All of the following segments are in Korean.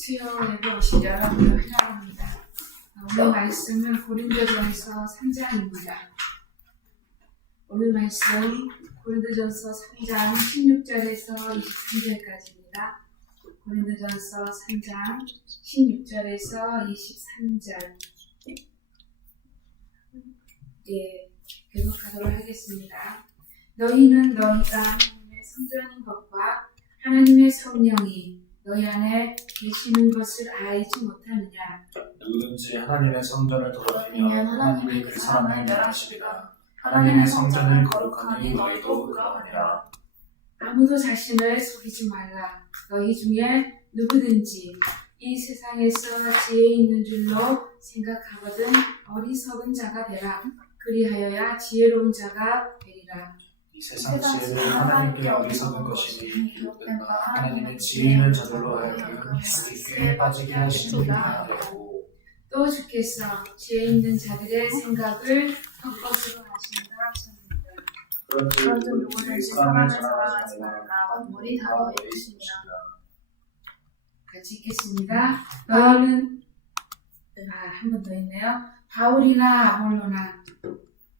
수요 예배 오신 여러분을 환영합니다. 오늘 말씀은 고린도전서 3장입니다. 오늘 말씀 고린도전서 3장 16절에서 23절까지입니다. 고린도전서 3장 16절에서 23절 교독하도록 하겠습니다. 너희는 너희가 하나님의 성전인 것과 하나님의 성령이 너희 안에 계시는 것을 알지 못하느냐. 누구든지 하나님의 성전을 더럽히면 하나님이 그 사람을 멸하시리라. 하나님의 하나님의 성전을 거룩하니 너희도 그러하니라. 아무도 자신을 속이지 말라. 너희 중에 누구든지 이 세상에서 지혜 있는 줄로 생각하거든 어리석은 자가 되라. 그리하여야 지혜로운 자가 되리라. 이 세상 지혜는 하나님께 어리석은 것이니 하나님의 지혜 있는 자들로 하여금 자기께 빠지게 하시느니라 하고. 또 주께서 지혜 있는 자들의 생각을 헛것으로 하신다 하셨습니다. 그런즉 누구든지 사람을 사랑하지 말라. 만물이 다 너의 것이니라. 같이 읽겠습니다. 너희는 한 번 더 있네요. 바울이나 아볼로나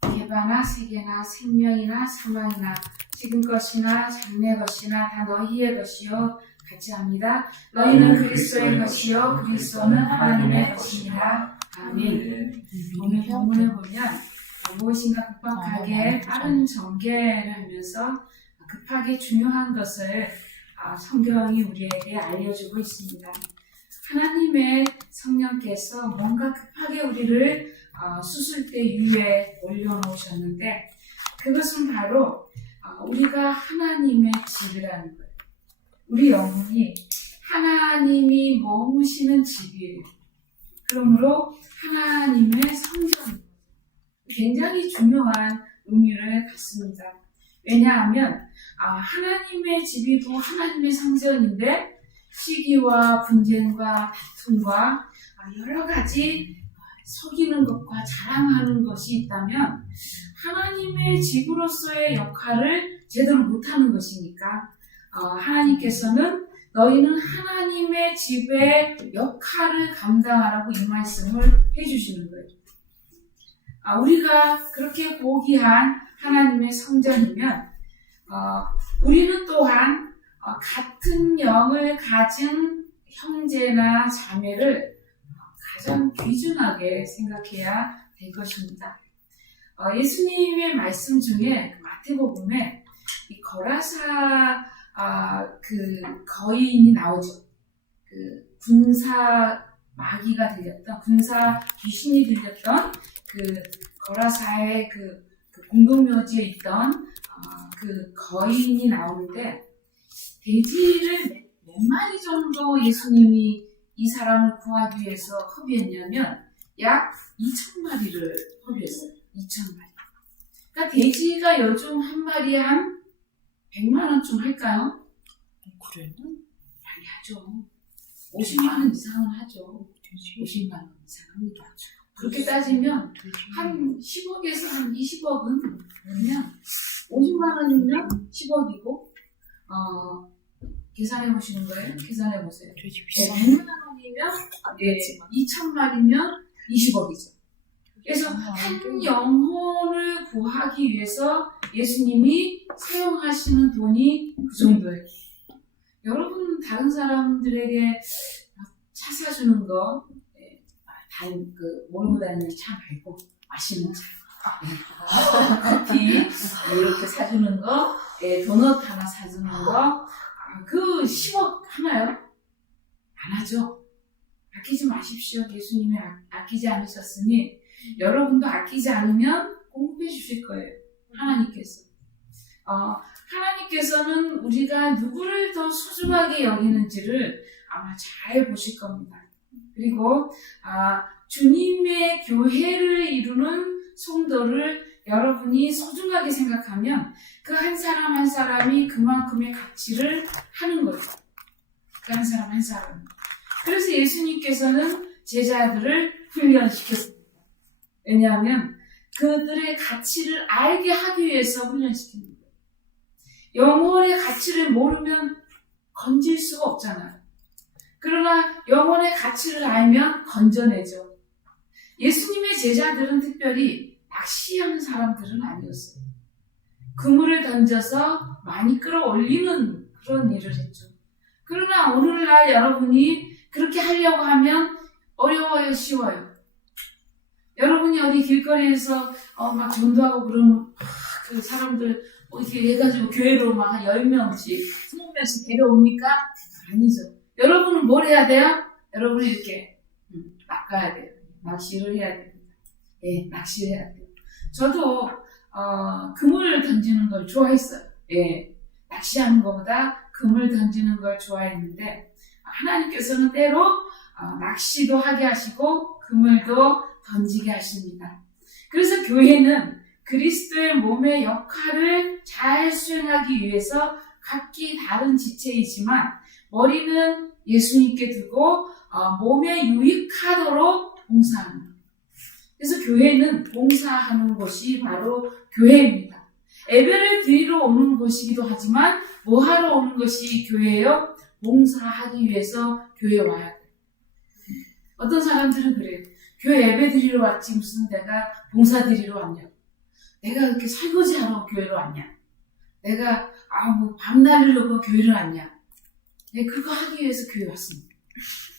개바나 세계나 생명이나 사망이나 지금 것이나 장래 것이나 다 너희의 것이요 같이 합니다. 너희는 그리스도의 것이요 그리스도는 하나님의 것이니라. 아멘. 오늘 본문에 보면 무엇인가 급박하게 빠른 전개를 하면서 급하게 중요한 것을 성경이 우리에게 알려주고 있습니다. 하나님의 성령께서 뭔가 급하게 우리를 수술대 위에 올려놓으셨는데 그것은 바로 우리가 하나님의 집이라는 거예요. 우리 영혼이 하나님이 머무시는 집이에요. 그러므로 하나님의 성전, 굉장히 중요한 의미를 갖습니다. 왜냐하면 하나님의 집이고 하나님의 성전인데 시기와 분쟁과 다툼과 여러 가지 속이는 것과 자랑하는 것이 있다면 하나님의 집으로서의 역할을 제대로 못하는 것이니까 하나님께서는 너희는 하나님의 집의 역할을 감당하라고 이 말씀을 해주시는 거예요. 우리가 그렇게 고귀한 하나님의 성전이면 우리는 또한 같은 영을 가진 형제나 자매를 가장 귀중하게 생각해야 될 것입니다. 예수님의 말씀 중에 마태복음에 이 거라사 그 거인이 나오죠. 그 군사 마귀가 들렸던, 군사 귀신이 들렸던 그 거라사의 그 공동묘지에 있던 그 거인이 나오는데 돼지를 몇 마리 정도 예수님이 이 사람을 구하기 위해서 허비했냐면 약 2,000마리를 허비했어요. 2,000마리. 그러니까 돼지가 요즘 한 마리에 한 100만 원쯤 할까요? 그래요? 많이 하죠. 50만 원 이상은 하죠. 50만 원 이상 합니다. 그렇게 따지면 한 10억에서 한 20억은 그러면 50만 원이면 10억이고 계산해 보시는 거예요? 계산해 보세요. 100만 원이면 2,000마리면 20억이죠. 그래서 한 영혼을 구하기 위해서 예수님이 사용하시는 돈이 그 정도예요. 여러분 다른 사람들에게 차 사주는 거 모르고 다니는 차 말고 맛있는 차, 커피 이렇게 사주는 거, 도넛 하나 사주는 거, 그 10억 하나요? 안 하죠. 아끼지 마십시오. 예수님이 아끼지 않으셨으니 여러분도 아끼지 않으면 공급해 주실 거예요. 하나님께서. 하나님께서는 우리가 누구를 더 소중하게 여기는지를 아마 잘 보실 겁니다. 그리고 주님의 교회를 이루는 성도를 여러분이 소중하게 생각하면 그 한 사람 한 사람이 그만큼의 가치를 하는 거죠. 그 한 사람 한 사람. 그래서 예수님께서는 제자들을 훈련시켰습니다. 왜냐하면 그들의 가치를 알게 하기 위해서 훈련시킵니다. 영혼의 가치를 모르면 건질 수가 없잖아요. 그러나 영혼의 가치를 알면 건져내죠. 예수님의 제자들은 특별히 낚시하는 사람들은 아니었어요. 그물을 던져서 많이 끌어올리는 그런 일을 했죠. 그러나 오늘날 여러분이 그렇게 하려고 하면 어려워요, 쉬워요? 여러분이 어디 길거리에서 막 전도하고 그러면 그 사람들 이렇게 해가지고 교회로 막 한 10명씩, 20명씩 데려옵니까? 아니죠. 여러분은 뭘 해야 돼요? 여러분이 이렇게 낚아야 돼요. 낚시를 해야 됩니다. 예, 낚시를 해야 돼요. 저도 그물 던지는 걸 좋아했어요. 예, 낚시하는 것보다 그물 던지는 걸 좋아했는데 하나님께서는 때로 낚시도 하게 하시고 그물도 던지게 하십니다. 그래서 교회는 그리스도의 몸의 역할을 잘 수행하기 위해서 각기 다른 지체이지만 머리는 예수님께 두고 몸에 유익하도록 봉사하는 것. 그래서 교회는 봉사하는 곳이 바로 교회입니다. 예배를 드리러 오는 곳이기도 하지만 뭐 하러 오는 것이 교회예요? 봉사하기 위해서 교회에 와야 돼요. 어떤 사람들은 그래요. 교회 예배 드리러 왔지 무슨 내가 봉사 드리러 왔냐. 내가 그렇게 설거지하러 교회로 왔냐. 내가 뭐 밤날이려고 교회를 왔냐. 네, 그거 하기 위해서 교회 왔습니다.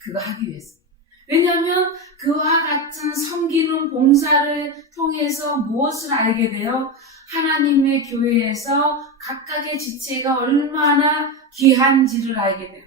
그거 하기 위해서. 왜냐하면 그와 같은 섬기는 봉사를 통해서 무엇을 알게 돼요? 하나님의 교회에서 각각의 지체가 얼마나 귀한지를 알게 돼요.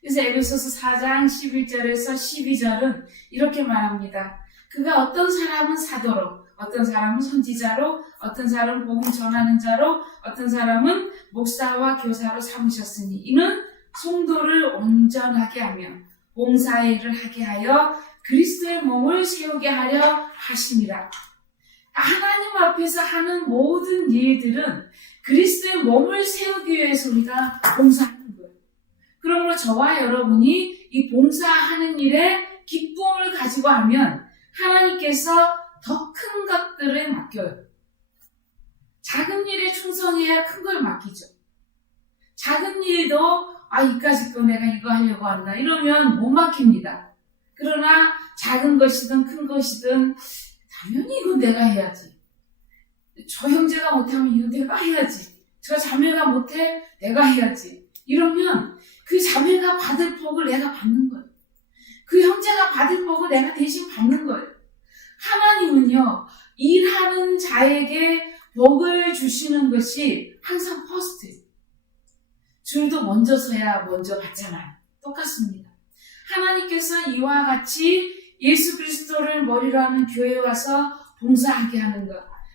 그래서 에베소서 4장 11절에서 12절은 이렇게 말합니다. 그가 어떤 사람은 사도로, 어떤 사람은 선지자로, 어떤 사람은 복음 전하는 자로, 어떤 사람은 목사와 교사로 삼으셨으니 이는 성도를 온전하게 하며 봉사의 일을 하게 하여 그리스도의 몸을 세우게 하려 하심이라. 하나님 앞에서 하는 모든 일들은 그리스도의 몸을 세우기 위해서 우리가 봉사하는 거예요. 그러므로 저와 여러분이 이 봉사하는 일에 기쁨을 가지고 하면 하나님께서 더 큰 것들을 맡겨요. 작은 일에 충성해야 큰 걸 맡기죠. 작은 일도 이까짓 거 내가 이거 하려고 한다 이러면 못 맡깁니다. 그러나 작은 것이든 큰 것이든 당연히 이건 내가 해야지. 저 형제가 못하면 이거 내가 해야지. 저 자매가 못해 내가 해야지. 이러면 그 자매가 받을 복을 내가 받는 거예요. 그 형제가 받을 복을 내가 대신 받는 거예요. 하나님은요, 일하는 자에게 복을 주시는 것이 항상 퍼스트예요. 줄도 먼저 서야 먼저 받잖아요. 똑같습니다. 하나님께서 이와 같이 예수 그리스도를 머리로 하는 교회에 와서 봉사하게 하는 것,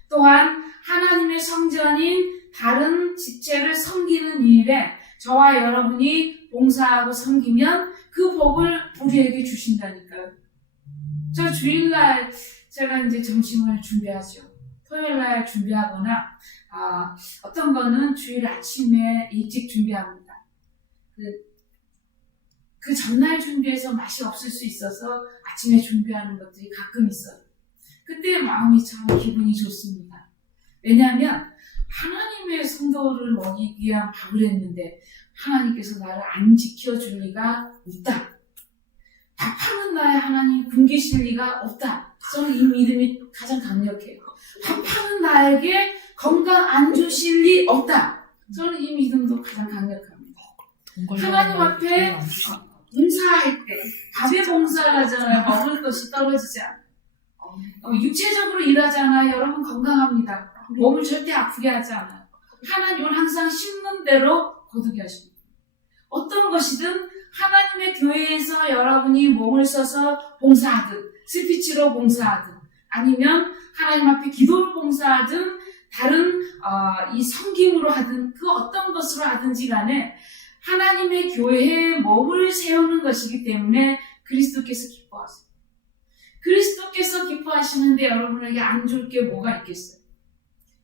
또한 하나님의 성전인 다른 지체를 섬기는 일에 저와 여러분이 봉사하고 섬기면 그 복을 우리에게 주신다니까요. 저 주일날 제가 이제 점심을 준비하죠. 토요일날 준비하거나 어떤 거는 주일 아침에 일찍 준비합니다. 그 전날 준비해서 맛이 없을 수 있어서 아침에 준비하는 것들이 가끔 있어요. 그때 마음이 참 기분이 좋습니다. 왜냐하면 하나님의 성도를 먹이기 위한 밥을 했는데 하나님께서 나를 안 지켜줄 리가 없다. 밥하는 나에 하나님 굶기실 리가 없다. 저는 이 믿음이 가장 강력해요. 밥하는 나에게 건강 안 주실 리 없다. 저는 이 믿음도 가장 강력합니다. 하나님 앞에 봉사할 때 밥에 봉사를 하잖아요. 먹을 것이 떨어지지 않아요. 육체적으로 일하잖아요. 여러분 건강합니다. 몸을 절대 아프게 하지 않아요. 하나님은 항상 심는 대로 거두게 하십니다. 어떤 것이든 하나님의 교회에서 여러분이 몸을 써서 봉사하든 스피치로 봉사하든 아니면 하나님 앞에 기도로 봉사하든 다른 이 섬김으로 하든 그 어떤 것으로 하든지 간에 하나님의 교회에 몸을 세우는 것이기 때문에 그리스도께서 기뻐하세요. 그리스도께서 기뻐하시는데 여러분에게 안 줄 게 뭐가 있겠어요?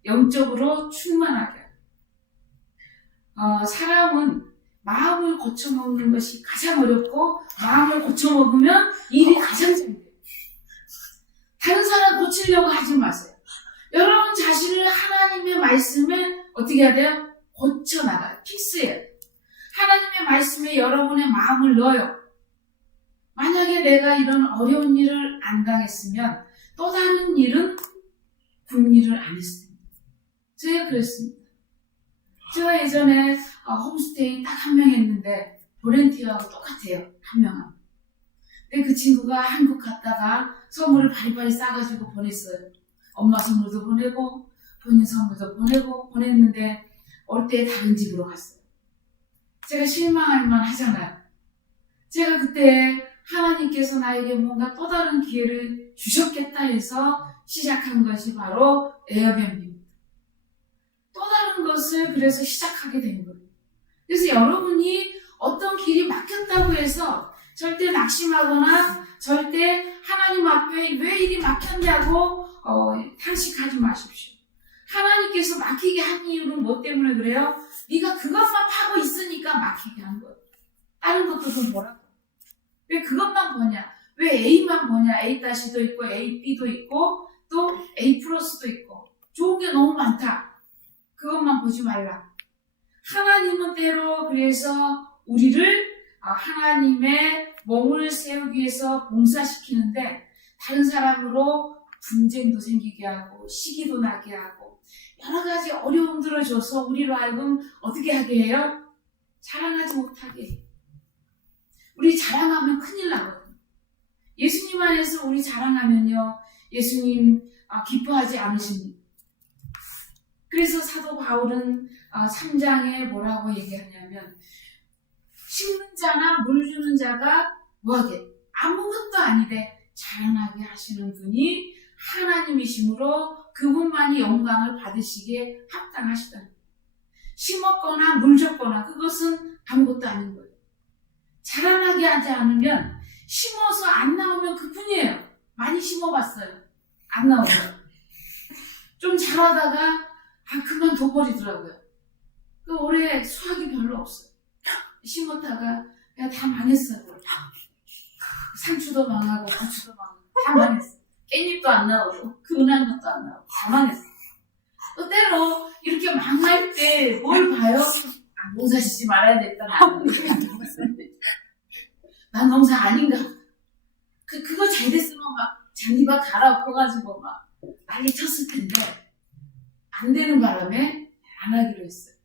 영적으로 충만하게. 사람은 마음을 고쳐먹는 것이 가장 어렵고 마음을 고쳐먹으면 일이 가장 잘 돼요. 다른 사람 고치려고 하지 마세요. 여러분 자신을 하나님의 말씀에 어떻게 해야 돼요? 고쳐나가요. 픽스해요. 하나님의 말씀에 여러분의 마음을 넣어요. 만약에 내가 이런 어려운 일을 안 당했으면 또 다른 일은 국일을 안 했습니다. 제가 그랬습니다. 제가 예전에 홈스테이 딱 한 명 했는데 보렌티어하고 똑같아요. 한 명하고. 근데 그 친구가 한국 갔다가 선물을 바리바리 싸가지고 보냈어요. 엄마 선물도 보내고 본인 선물도 보냈는데 올 때 다른 집으로 갔어요. 제가 실망할 만 하잖아요. 제가 그때 하나님께서 나에게 뭔가 또 다른 기회를 주셨겠다 해서 시작한 것이 바로 에어비앤비입니다. 또 다른 것을 그래서 시작하게 된 거예요. 그래서 여러분이 어떤 길이 막혔다고 해서 절대 낙심하거나 절대 하나님 앞에 왜 일이 막혔냐고 탄식하지 마십시오. 하나님께서 막히게 한 이유는 뭐 때문에 그래요? 네가 그것만 파고 있으니까 막히게 한 거예요. 다른 것도 뭐라고? 왜 그것만 보냐? 왜 A만 보냐? A-도 있고 A, B도 있고 또 A 플러스도 있고 좋은 게 너무 많다. 그것만 보지 말라. 하나님은 때로 그래서 우리를 하나님의 몸을 세우기 위해서 봉사시키는데 다른 사람으로 분쟁도 생기게 하고 시기도 나게 하고 여러 가지 어려움들을 줘서 우리로 하여금 어떻게 하게 해요? 자랑하지 못하게 해요. 우리 자랑하면 큰일 나거든요. 예수님 안에서 우리 자랑하면요. 예수님 기뻐하지 않으십니다. 그래서 사도 바울은 3장에 뭐라고 얘기하냐면 심는 자나 물 주는 자가 뭐하게? 아무것도 아니되 자랑하게 하시는 분이 하나님이시므로 그분만이 영광을 받으시기에 합당하시다. 심었거나 물 줬거나 그것은 아무것도 아닌 거예요. 자라나게 하지 않으면 심어서 안 나오면 그뿐이에요. 많이 심어봤어요. 안 나오고요. 좀 자라다가 그만둬버리더라고요. 그 올해 수확이 별로 없어요. 심었다가 그냥 다 망했어요. 상추도 망하고 고추도 망하고 다 망했어요. 깻잎도 안 나오고 그 은한 것도 안 나오고 다 망했어요. 또 때로 이렇게 망할 때 뭘 봐요? 농사 짓지 말아야 됐다. 난 농사 아닌가? 그거 잘 됐으면 막 잔디밭 갈아엎어가지고 막 난리 쳤을 텐데 안 되는 바람에 안 하기로 했어요.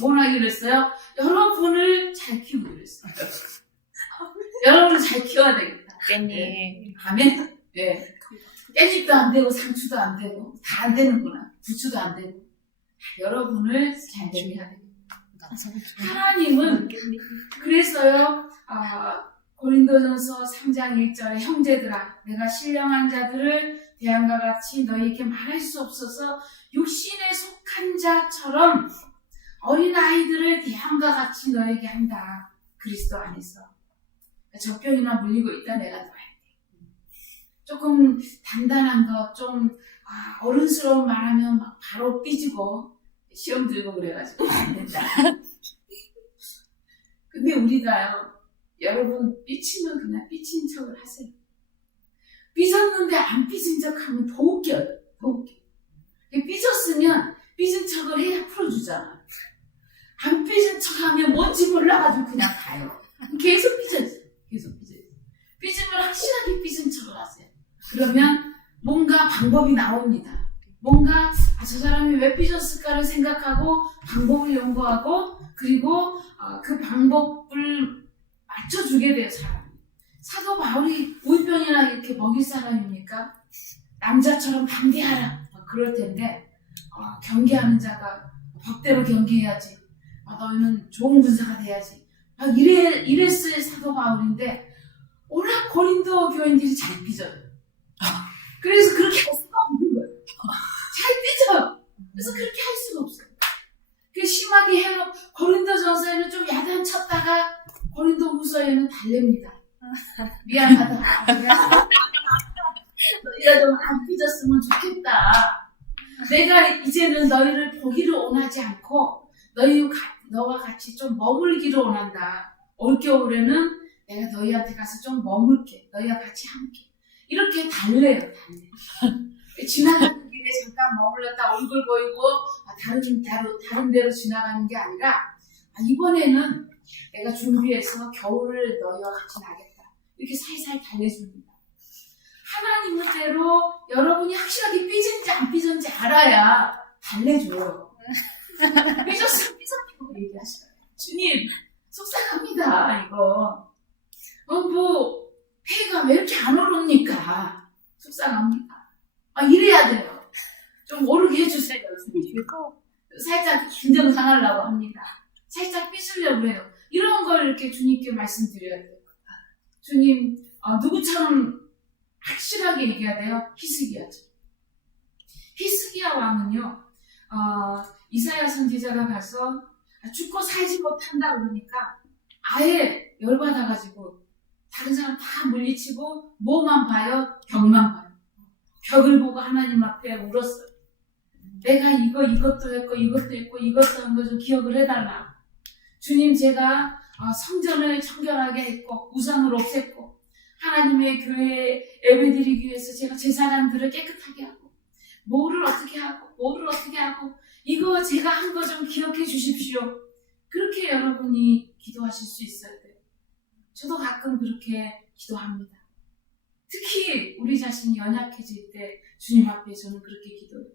뭘 하기로 했어요? 여러분을 잘 키우기로 했어요. 여러분을 잘 키워야 되겠다. 깻잎. 아멘? 네. 깻잎도 안 되고 상추도 안 되고 다 안 되는구나. 부추도 안 되고 여러분을 잘 되게 해야 되겠다. 하나님은 그래서요 고린도전서 3장 1절에 형제들아 내가 신령한 자들을 대함과 같이 너희에게 말할 수 없어서 육신에 속한 자처럼 어린아이들을 대함과 같이 너에게 한다. 그리스도 안에서 적병이나 물리고 있다 내가 너에게 조금 단단한 거 좀 어른스러운 말하면 막 바로 삐지고 시험 들고 그래가지고 안 된다. 근데 우리가요 여러분 삐치면 그냥 삐친 척을 하세요. 삐졌는데 안 삐진 척하면 더 웃겨요. 더 웃겨. 삐졌으면 삐진 척을 해야 풀어주잖아. 안 삐진 척하면 뭔지 몰라가지고 그냥 가요. 계속 삐져지. 계속 삐져지. 삐지면 확실하게 삐진 척을 하세요. 그러면 뭔가 방법이 나옵니다. 뭔가 저 사람이 왜 삐졌을까를 생각하고 방법을 연구하고 그리고 그 방법을 맞춰주게 돼요. 사람이. 사도 바울이 우유병이나 이렇게 먹일 사람입니까? 남자처럼 반대하라 그럴 텐데 경계하는 자가 법대로 경계해야지. 너희는 좋은 군사가 돼야지. 막 이랬을 사도 바울인데 워낙 고린도 교인들이 잘 삐져요. 그래서 그렇게 할 수가 없는 거예요. 잘 삐져요. 그래서 그렇게 할 수가 없어요. 그 심하게 해놓고 고린도전서에는 좀 야단쳤다가 고린도후서에는 달랩니다. 미안하다. 너희가 좀 안 삐졌으면 좋겠다. 내가 이제는 너희를 보기를 원하지 않고 너와 같이 좀 머물기를 원한다. 올겨울에는 내가 너희한테 가서 좀 머물게. 너희와 같이 함께. 이렇게 달래요. 지나가는 길에 잠깐 머물렀다 얼굴 보이고 다른 데로 지나가는 게 아니라 이번에는 내가 준비해서 겨울을 너희와 같이 나겠다. 이렇게 살살 달래줍니다. 하나님 뜻대로 여러분이 확실하게 삐진지 안 삐진지 알아야 달래줘요. 삐졌으면 삐졌다고 얘기하시라요. 주님, 속상합니다, 이거. 배가 왜 이렇게 안 오릅니까? 속상합니다. 이래야 돼요. 좀 오르게 해주세요. 살짝 긴장당하려고 합니다. 살짝 삐지려고 해요. 이런 걸 이렇게 주님께 말씀드려야 돼요. 주님, 누구처럼 확실하게 얘기해야 돼요? 히스기야죠. 히스기야 왕은요, 이사야 선지자가 가서 죽고 살지 못한다 그러니까 아예 열받아가지고 다른 사람 다 물리치고 뭐만 봐요? 벽만 봐요. 벽을 보고 하나님 앞에 울었어요. 내가 이것도 했고 이것도 한 거 좀 기억을 해달라. 주님, 제가 성전을 청결하게 했고 우상을 없앴고 하나님의 교회에 예배드리기 위해서 제가 제사장들을 깨끗하게 하고 뭐를 어떻게 하고 이거 제가 한 거 좀 기억해 주십시오. 그렇게 여러분이 기도하실 수 있어야 돼요. 저도 가끔 그렇게 기도합니다. 특히 우리 자신이 연약해질 때 주님 앞에 저는 그렇게 기도해요.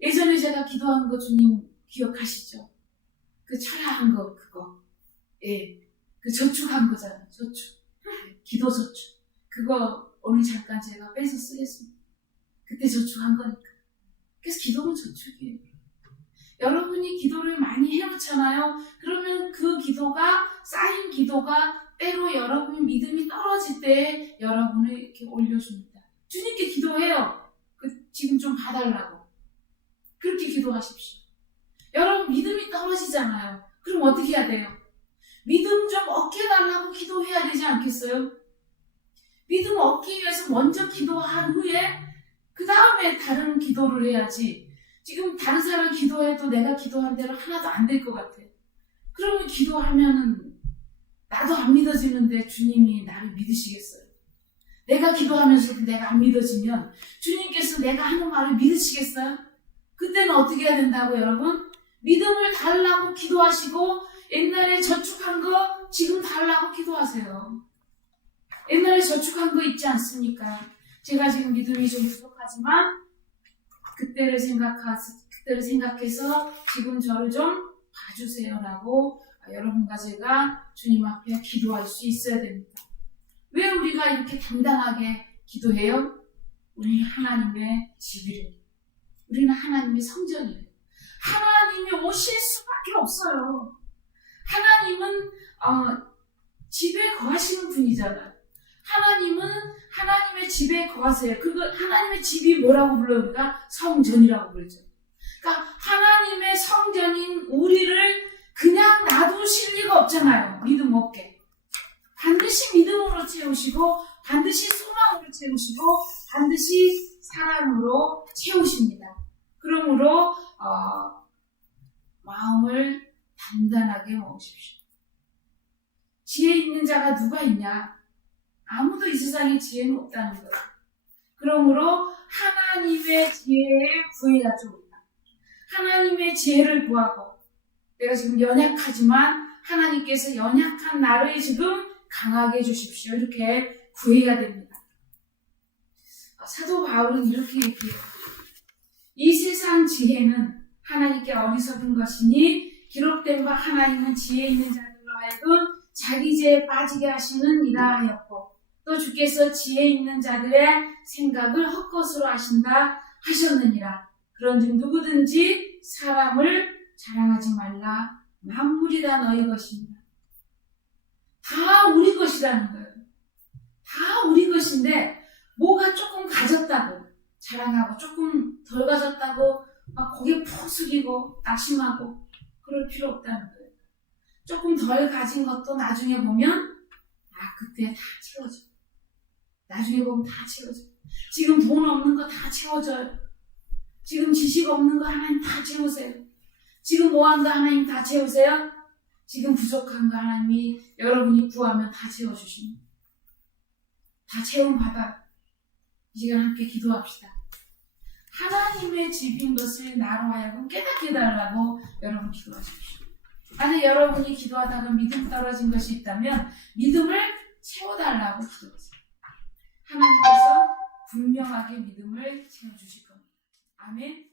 예전에 제가 기도한 거 주님 기억하시죠? 그 쳐야 한 거 그거. 예, 그 저축한 거잖아요. 저축. 기도 저축. 그거 오늘 잠깐 제가 빼서 쓰겠습니다. 그때 저축한 거니까. 그래서 기도는 저축이에요. 여러분이 기도를 많이 해놓잖아요. 그러면 그 기도가 쌓인 기도가 때로 여러분의 믿음이 떨어질 때 여러분을 이렇게 올려줍니다. 주님께 기도해요. 지금 좀 봐달라고. 그렇게 기도하십시오. 여러분 믿음이 떨어지잖아요. 그럼 어떻게 해야 돼요? 믿음 좀 얻게 해달라고 기도해야 되지 않겠어요? 믿음 얻기 위해서 먼저 기도한 후에 그 다음에 다른 기도를 해야지. 지금 다른 사람 기도해도 내가 기도한 대로 하나도 안 될 것 같아. 그러면 기도하면은 나도 안 믿어지는데 주님이 나를 믿으시겠어요? 내가 기도하면서도 내가 안 믿어지면 주님께서 내가 하는 말을 믿으시겠어요? 그때는 어떻게 해야 된다고 여러분? 믿음을 달라고 기도하시고 옛날에 저축한 거 지금 달라고 기도하세요. 옛날에 저축한 거 있지 않습니까? 제가 지금 믿음이 좀 부족하지만 그때를 생각해서 지금 저를 좀 봐주세요라고 여러분과 제가 주님 앞에 기도할 수 있어야 됩니다. 왜 우리가 이렇게 당당하게 기도해요? 우리는 하나님의 집이래요. 우리는 하나님의 성전이에요. 하나님이 오실 수밖에 없어요. 하나님은 집에 거하시는 분이잖아요. 하나님은 하나님의 집에 거하세요. 하나님의 집이 뭐라고 불러요? 우리가 성전이라고 부르죠. 그러니까 하나님의 성전인 우리를 그냥 놔두실 리가 없잖아요. 믿음 없게. 반드시 믿음으로 채우시고 반드시 소망으로 채우시고 반드시 사랑으로 채우십니다. 그러므로 마음을 단단하게 먹으십시오. 지혜 있는 자가 누가 있냐? 아무도 이 세상에 지혜는 없다는 거예요. 그러므로 하나님의 지혜를 구해야죠. 우리가. 하나님의 지혜를 구하고 내가 지금 연약하지만 하나님께서 연약한 나를 지금 강하게 해주십시오. 이렇게 구해야 됩니다. 사도 바울은 이렇게 얘기해요. 이 세상 지혜는 하나님께 어리석은 것이니 기록된 바 하나님은 지혜 있는 자들로 하여금 자기 지혜에 빠지게 하시는 이라 하였고 또 주께서 지혜 있는 자들의 생각을 헛것으로 하신다 하셨느니라. 그런즉 누구든지 사람을 자랑하지 말라. 만물이 다 너희 것입니다. 다 우리 것이라는 거예요. 다 우리 것인데 뭐가 조금 가졌다고 자랑하고 조금 덜 가졌다고 막 고개 푹 숙이고 낙심하고 그럴 필요 없다는 거예요. 조금 덜 가진 것도 나중에 보면 그때 다 채워져. 나중에 보면 다 채워져. 지금 돈 없는 거 다 채워져요. 지금 지식 없는 거 하나님 다 채우세요. 지금 뭐한 거 하나님 다 채우세요. 지금 부족한 거 하나님이 여러분이 구하면 다 채워주십니다. 다 채움 받아. 이 시간 함께 기도합시다. 하나님의 집인 것을 나로 하여금 깨닫게 해달라고 여러분 기도하십시오. 만약 여러분이 기도하다가 믿음 떨어진 것이 있다면 믿음을 채워달라고 기도하세요. 하나님께서 분명하게 믿음을 채워주실 겁니다. 아멘.